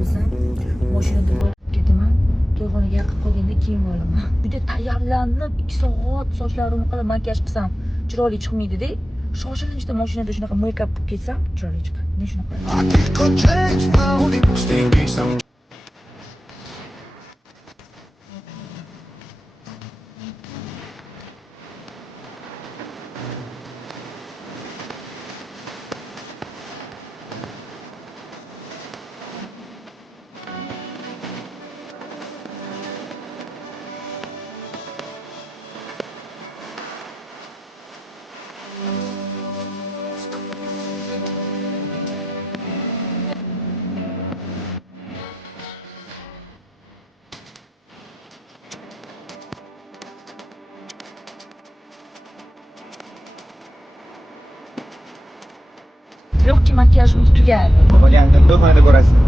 bo'lsam, mashinada ketaman. To'yxonaga yaqin qolganda kiyim olaman. Juda tayyorlanib 2 soat sochlarimni qilib makiyaj qilsam, chiroyli chiqmaydi-da. Shoshilinchda mashinada shunaqa make-up qilib ketsam, chiroyli chiqadi. Men shunaqa qilaman. Yo'qki, makiyajimiz tugadi. Qolganini to'yxonada ko'rasiz.